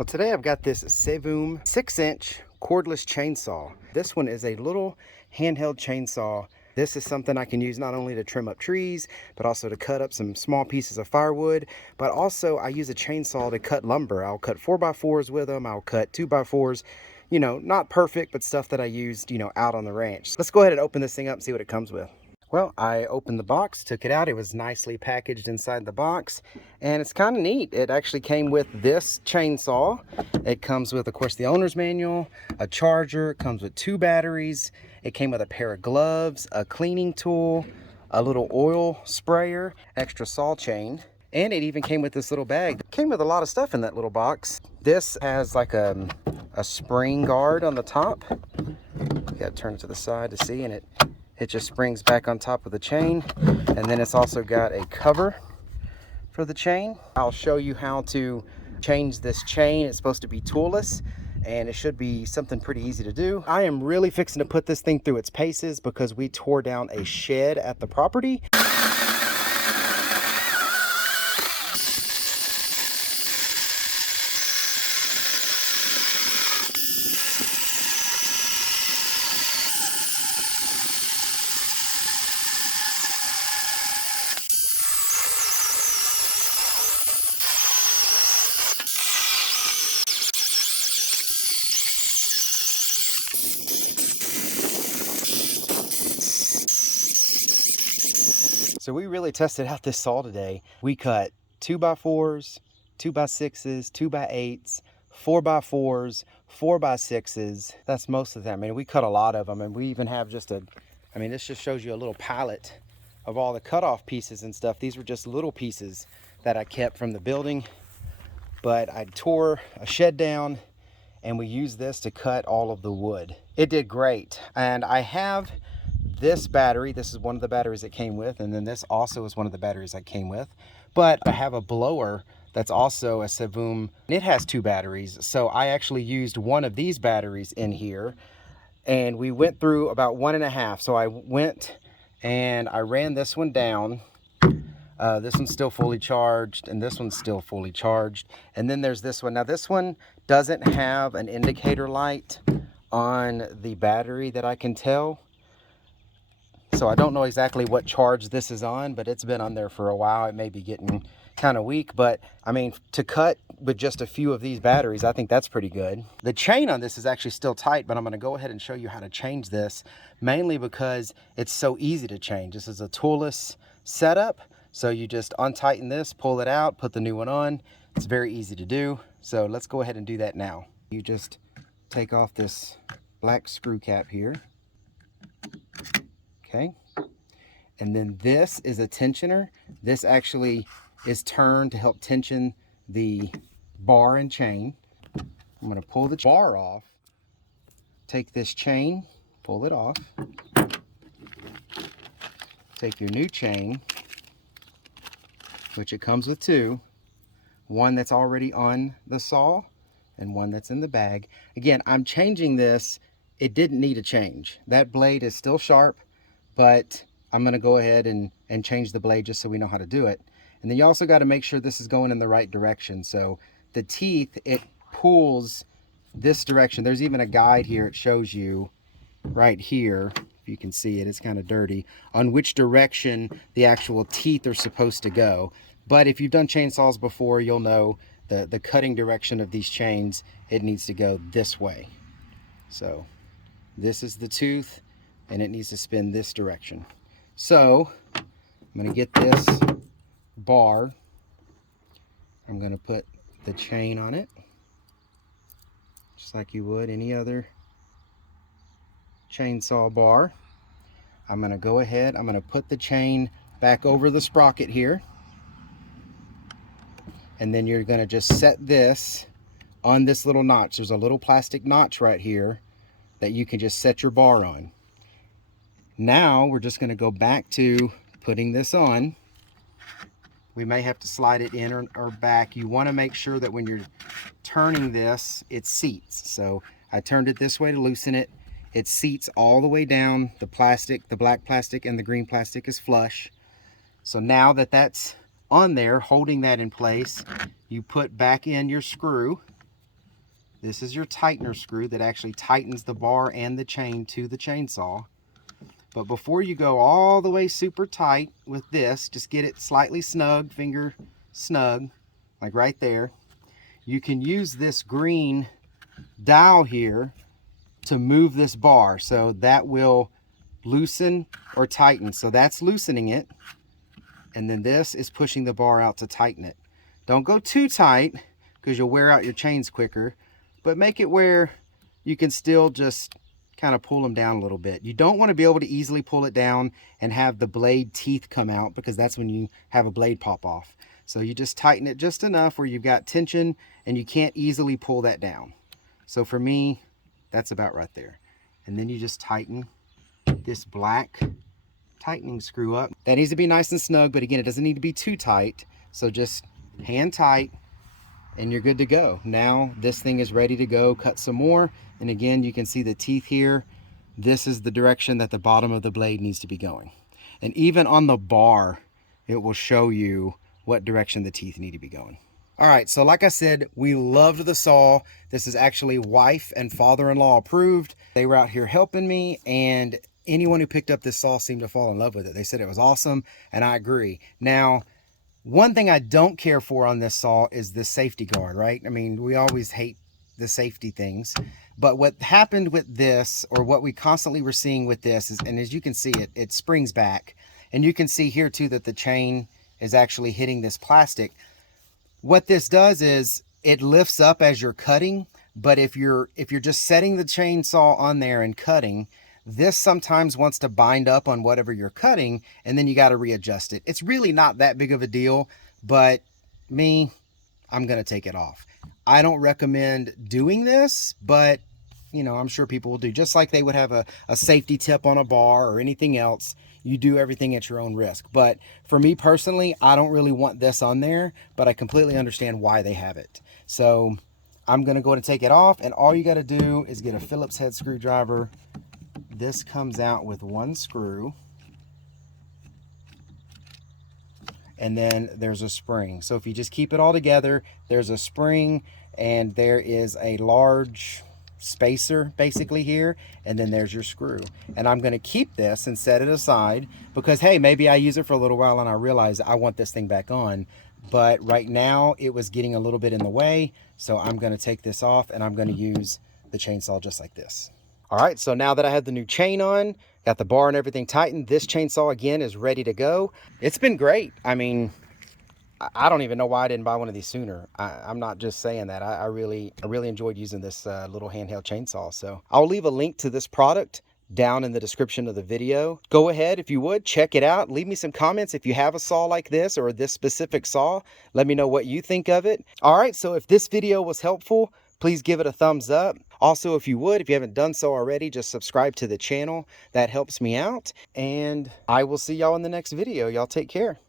Well, today I've got this SEYVUM 6-inch cordless chainsaw. This one is a little handheld chainsaw. This is something I can use not only to trim up trees, but also to cut up some small pieces of firewood. But also I use a chainsaw to cut lumber. I'll cut 4x4s with them. I'll cut 2x4s. You know, not perfect, but stuff that I used, out on the ranch. Let's go ahead and open this thing up and see what it comes with. Well, I opened the box, took it out. It was nicely packaged inside the box, and it's kind of neat. It actually came with this chainsaw. It comes with, of course, the owner's manual, a charger. It comes with 2 batteries. It came with a pair of gloves, a cleaning tool, a little oil sprayer, extra saw chain, and it even came with this little bag. It came with a lot of stuff in that little box. This has like a spring guard on the top. You gotta turn it to the side to see, and it just springs back on top of the chain. And then it's also got a cover for the chain. I'll show you how to change this chain. It's supposed to be toolless, and it should be something pretty easy to do. I am really fixing to put this thing through its paces because we tore down a shed at the property. So we really tested out this saw today. We cut 2x4s, 2x6s, 2x8s, 4x4s, 4x6s. That's most of them. I mean, we cut a lot of them, and we even have just this just shows you a little palette of all the cutoff pieces and stuff. These were just little pieces that I kept from the building, but I tore a shed down, and we used this to cut all of the wood. It did great. And I have this battery. This is one of the batteries it came with, and then this also is one of the batteries I came with. But I have a blower that's also a SEYVUM. It has 2 batteries, so I actually used one of these batteries in here, and we went through about 1.5. So I went and I ran this one down. This one's still fully charged, and this one's still fully charged. And then there's this one. Now this one doesn't have an indicator light on the battery that I can tell. So I don't know exactly what charge this is on, but it's been on there for a while. It may be getting kind of weak, but I mean, to cut with just a few of these batteries, I think that's pretty good. The chain on this is actually still tight, but I'm going to go ahead and show you how to change this, mainly because it's so easy to change. This is a Toolless Setup, so you just untighten this, pull it out, put the new one on. It's very easy to do, so let's go ahead and do that now. You just take off this black screw cap here. Okay, and then this is a tensioner. This actually is turned to help tension the bar and chain. I'm going to pull the bar off, take this chain, pull it off, take your new chain, which it comes with 2, one that's already on the saw and one that's in the bag. Again, I'm changing this. It didn't need a change. That blade is still sharp, but I'm going to go ahead and change the blade just so we know how to do it. And then you also got to make sure this is going in the right direction. So the teeth, it pulls this direction. There's even a guide here. It shows you right here, if you can see it, it's kind of dirty, on which direction the actual teeth are supposed to go. But if you've done chainsaws before, you'll know the cutting direction of these chains, it needs to go this way. So this is the tooth, and it needs to spin this direction. So I'm going to get this bar. I'm going to put the chain on it, just like you would any other chainsaw bar. I'm going to go ahead, I'm going to put the chain back over the sprocket here, and then you're going to just set this on this little notch. There's a little plastic notch right here that you can just set your bar on. Now we're just going to go back to putting this on. We may have to slide it in or back. You want to make sure that when you're turning this, it seats. So I turned it this way to loosen it. It seats all the way down. The plastic, the black plastic and the green plastic is flush. So now that that's on there, holding that in place, you put back in your screw. This is your tightener screw that actually tightens the bar and the chain to the chainsaw. But before you go all the way super tight with this, just get it slightly snug, finger snug, like right there. You can use this green dial here to move this bar. So that will loosen or tighten. So that's loosening it. And then this is pushing the bar out to tighten it. Don't go too tight because you'll wear out your chains quicker, but make it where you can still just kind of pull them down a little bit. You don't want to be able to easily pull it down and have the blade teeth come out, because that's when you have a blade pop off. So you just tighten it just enough where you've got tension and you can't easily pull that down. So for me, that's about right there. And then you just tighten this black tightening screw up. That needs to be nice and snug, but again, it doesn't need to be too tight. So just hand tight and you're good to go. Now this thing is ready to go. Cut some more. And again, you can see the teeth here. This is the direction that the bottom of the blade needs to be going. And even on the bar, it will show you what direction the teeth need to be going. All right, so like I said, we loved the saw. This is actually wife and father-in-law approved. They were out here helping me, and anyone who picked up this saw seemed to fall in love with it. They said it was awesome, and I agree. Now, one thing I don't care for on this saw is the safety guard, right? I mean, we always hate the safety things. But what happened with this, or what we constantly were seeing with this, is, and as you can see, it springs back. And you can see here too that the chain is actually hitting this plastic. What this does is it lifts up as you're cutting, but if you're just setting the chainsaw on there and cutting, this sometimes wants to bind up on whatever you're cutting, and then you got to readjust it. It's really not that big of a deal, but I'm going to take it off. I don't recommend doing this, but you know, I'm sure people will do. Just like they would have a safety tip on a bar or anything else, you do everything at your own risk. But for me personally, I don't really want this on there, but I completely understand why they have it. So I'm going to go ahead and take it off, and all you got to do is get a Phillips head screwdriver. This comes out with one screw, and then there's a spring. So if you just keep it all together, there's a spring, and there is a large spacer basically here, and then there's your screw. And I'm going to keep this and set it aside because, hey, maybe I use it for a little while and I realize I want this thing back on. But right now it was getting a little bit in the way, so I'm going to take this off and I'm going to use the chainsaw just like this. All right, so now that I have the new chain on, got the bar and everything tightened, this chainsaw again is ready to go. It's been great. I mean, I don't even know why I didn't buy one of these sooner. I'm not just saying that. I really enjoyed using this little handheld chainsaw. So I'll leave a link to this product down in the description of the video. Go ahead, if you would, check it out. Leave me some comments if you have a saw like this or this specific saw. Let me know what you think of it. All right, so if this video was helpful, please give it a thumbs up. Also, if you would, if you haven't done so already, just subscribe to the channel. That helps me out. And I will see y'all in the next video. Y'all take care.